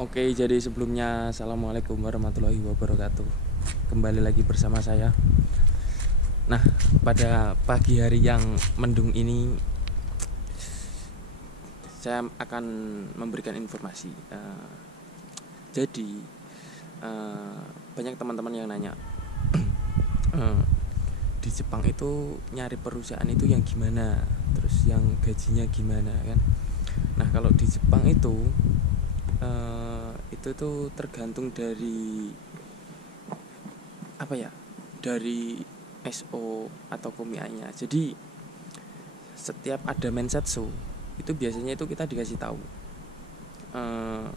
Oke, jadi sebelumnya assalamualaikum warahmatullahi wabarakatuh. Kembali lagi bersama saya. Nah, pada pagi hari yang mendung ini, saya akan memberikan informasi. Jadi, banyak teman-teman yang nanya, eh, di Jepang itu nyari perusahaan itu yang gimana, terus yang gajinya gimana kan? Nah, kalau di Jepang itu tuh tergantung dari apa ya, dari SO atau komianya. Jadi setiap ada mensetsu itu biasanya itu kita dikasih tahu eh,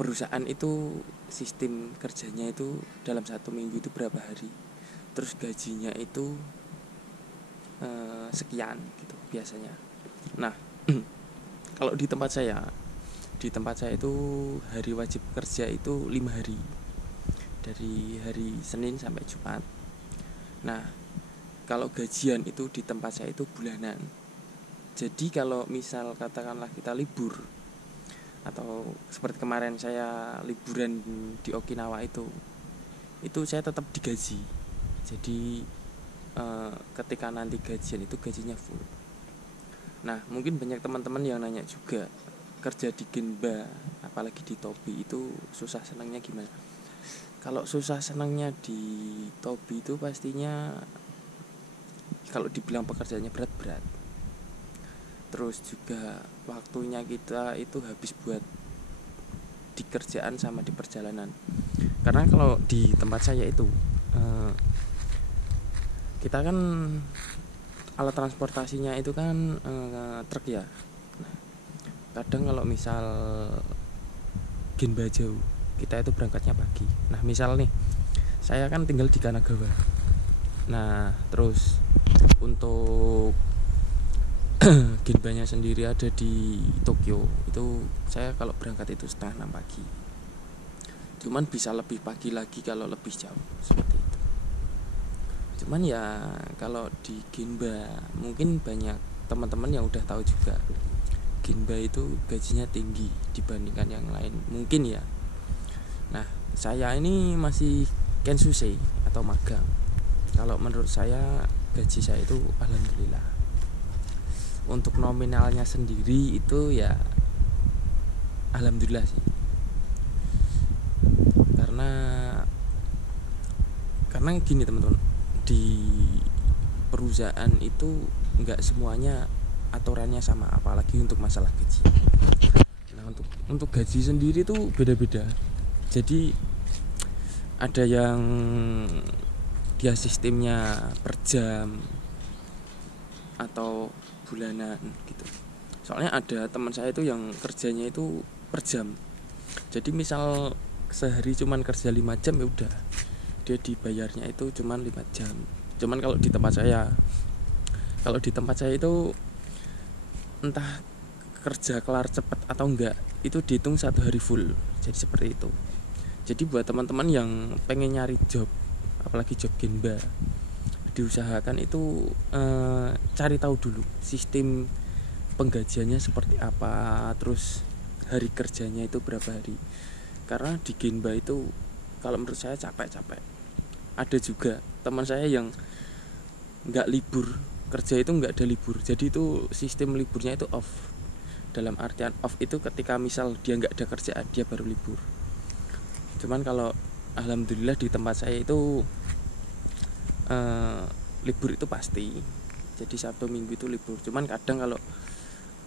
perusahaan itu sistem kerjanya itu dalam 1 minggu itu berapa hari, terus gajinya itu sekian gitu biasanya. Nah, kalau di tempat saya itu hari wajib kerja itu 5 hari, dari hari Senin sampai Jumat. Nah, kalau gajian itu di tempat saya itu bulanan. Jadi kalau misal katakanlah kita libur, atau seperti kemarin saya liburan di Okinawa itu saya tetap digaji. Jadi ketika nanti gajian itu gajinya full. Nah, mungkin banyak teman-teman yang nanya juga, kerja di Genba apalagi di Tobi itu susah senangnya gimana. Kalau susah senangnya di Tobi itu pastinya kalau dibilang pekerjaannya berat-berat, terus juga waktunya kita itu habis buat di kerjaan sama di perjalanan. Karena kalau di tempat saya itu kita kan alat transportasinya itu kan truk ya. Nah, kadang kalau misal Ginba jauh, kita itu berangkatnya pagi. Nah, misal nih saya kan tinggal di Kanagawa. Nah, terus untuk Ginbanya sendiri ada di Tokyo. Itu saya kalau berangkat itu setengah 6 pagi. Cuman bisa lebih pagi lagi kalau lebih jauh seperti itu. Cuman ya kalau di Ginba mungkin banyak teman-teman yang udah tahu juga, Ginba itu gajinya tinggi dibandingkan yang lain mungkin ya. Nah, saya ini masih Kensusei atau magang. Kalau menurut saya gaji saya itu alhamdulillah. Untuk nominalnya sendiri itu ya alhamdulillah sih. Karena karena gini teman-teman, di perusahaan itu nggak semuanya aturannya sama, apalagi untuk masalah gaji. Nah, untuk gaji sendiri tuh beda-beda. Jadi ada yang dia sistemnya per jam atau bulanan gitu. Soalnya ada teman saya itu yang kerjanya itu per jam. Jadi misal sehari cuman kerja 5 jam ya udah, dia dibayarnya itu cuman 5 jam. Cuman kalau di tempat saya itu entah kerja kelar cepat atau enggak, itu dihitung 1 hari full. Jadi seperti itu. Jadi buat teman-teman yang pengen nyari job, apalagi job Genba, diusahakan itu cari tahu dulu sistem penggajiannya seperti apa, terus hari kerjanya itu berapa hari. Karena di Genba itu kalau menurut saya capek-capek. Ada juga teman saya yang nggak libur, kerja itu nggak ada libur. Jadi itu sistem liburnya itu off. Dalam artian off itu ketika misal dia nggak ada kerjaan, dia baru libur. Cuman kalau alhamdulillah di tempat saya itu libur itu pasti. Jadi Sabtu Minggu itu libur. Cuman kadang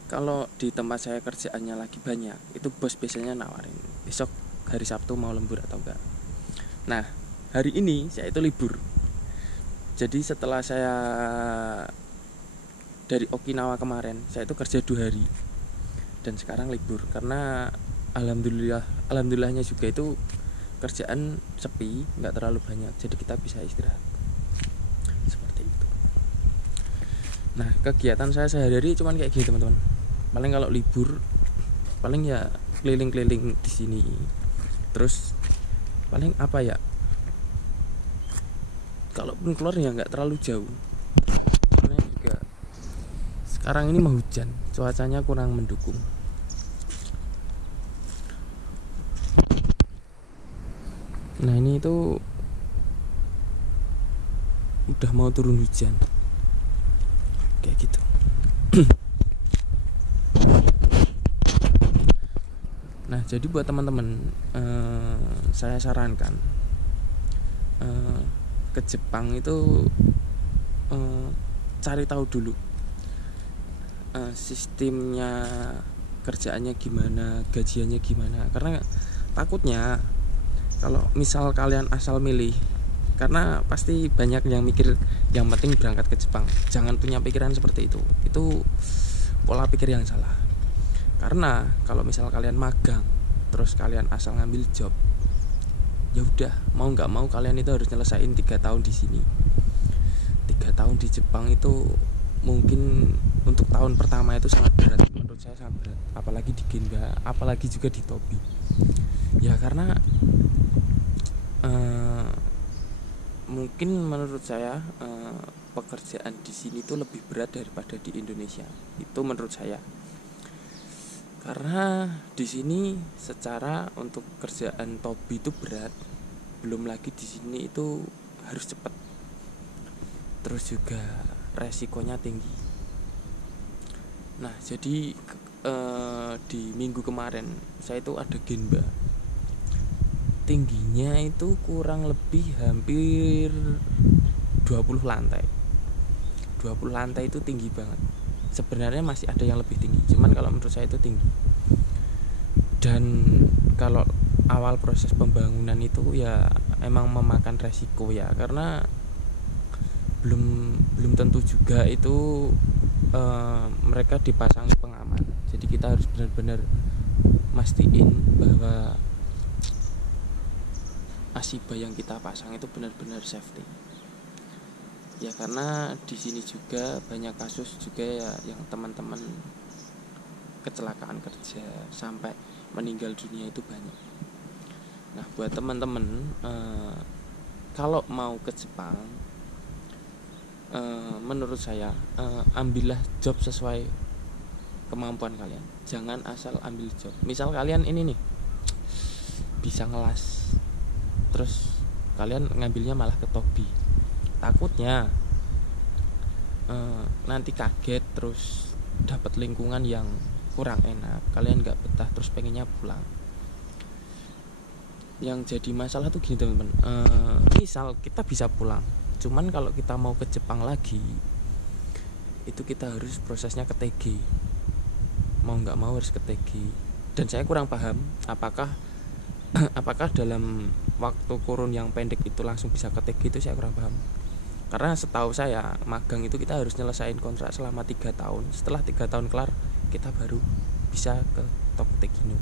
kalau di tempat saya kerjaannya lagi banyak, itu bos biasanya nawarin, besok hari Sabtu mau lembur atau enggak. Nah, hari ini saya itu libur. Jadi setelah saya dari Okinawa kemarin, saya itu kerja 2 hari dan sekarang libur karena alhamdulillahnya juga itu kerjaan sepi, nggak terlalu banyak, jadi kita bisa istirahat seperti itu. Nah, kegiatan saya sehari-hari cuman kayak gini teman-teman. Paling kalau libur paling ya keliling-keliling di sini. Terus paling apa ya, kalaupun keluar ya nggak terlalu jauh. Soalnya juga sekarang ini mau hujan, cuacanya kurang mendukung. Nah ini itu udah mau turun hujan kayak gitu. Nah jadi buat teman-teman, saya sarankan ke Jepang itu cari tahu dulu sistemnya, kerjaannya gimana, gajiannya gimana. Karena takutnya kalau misal kalian asal milih, karena pasti banyak yang mikir yang penting berangkat ke Jepang. Jangan punya pikiran seperti itu. Itu pola pikir yang salah. Karena kalau misal kalian magang terus kalian asal ngambil job, ya udah, mau nggak mau kalian itu harus nyelesain 3 tahun di sini. 3 tahun di Jepang itu mungkin untuk tahun pertama itu sangat berat, menurut saya sangat berat, apalagi di Genba, apalagi juga di Tobi. Ya karena mungkin menurut saya pekerjaan di sini tuh lebih berat daripada di Indonesia. Itu menurut saya. Karena di sini secara untuk kerjaan Tobi itu berat, belum lagi di sini itu harus cepat. Terus juga resikonya tinggi. Nah, jadi di minggu kemarin saya itu ada Genba. Tingginya itu kurang lebih hampir 20 lantai. 20 lantai itu tinggi banget. Sebenarnya masih ada yang lebih tinggi, cuman kalau menurut saya itu tinggi. Dan kalau awal proses pembangunan itu ya emang memakan resiko ya, karena belum tentu juga itu mereka dipasangi pengaman. Jadi kita harus benar-benar mastiin bahwa Asiba yang kita pasang itu benar-benar safety. Ya karena di sini juga banyak kasus juga ya yang teman-teman kecelakaan kerja sampai meninggal dunia itu banyak. Nah buat teman-teman kalau mau ke Jepang, menurut saya ambillah job sesuai kemampuan kalian. Jangan asal ambil job. Misal kalian ini nih bisa ngelas, terus kalian ngambilnya malah ke Tobi, takutnya nanti kaget terus dapat lingkungan yang kurang enak, kalian nggak betah terus pengennya pulang. Yang jadi masalah tuh gini teman-teman, misal kita bisa pulang, cuman kalau kita mau ke Jepang lagi itu kita harus prosesnya ke TG, mau nggak mau harus ke TG. Dan saya kurang paham apakah dalam waktu kurun yang pendek itu langsung bisa ke TG, itu saya kurang paham. Karena setahu saya magang itu kita harus nyelesain kontrak selama 3 tahun. Setelah 3 tahun kelar kita baru bisa ke Toko Tegino.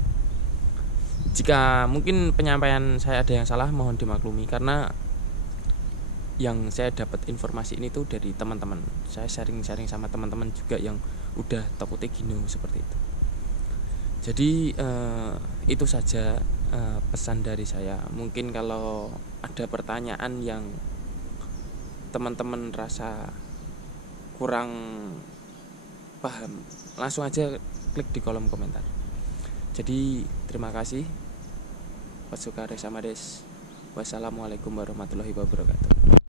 Jika mungkin penyampaian saya ada yang salah mohon dimaklumi, karena yang saya dapat informasi ini tuh dari teman-teman. Saya sharing sama teman-teman juga yang udah Toko Tegino seperti itu. Jadi itu saja pesan dari saya. Mungkin kalau ada pertanyaan yang teman-teman rasa kurang paham, langsung aja klik di kolom komentar. Jadi terima kasih. Wassalamualaikum warahmatullahi wabarakatuh.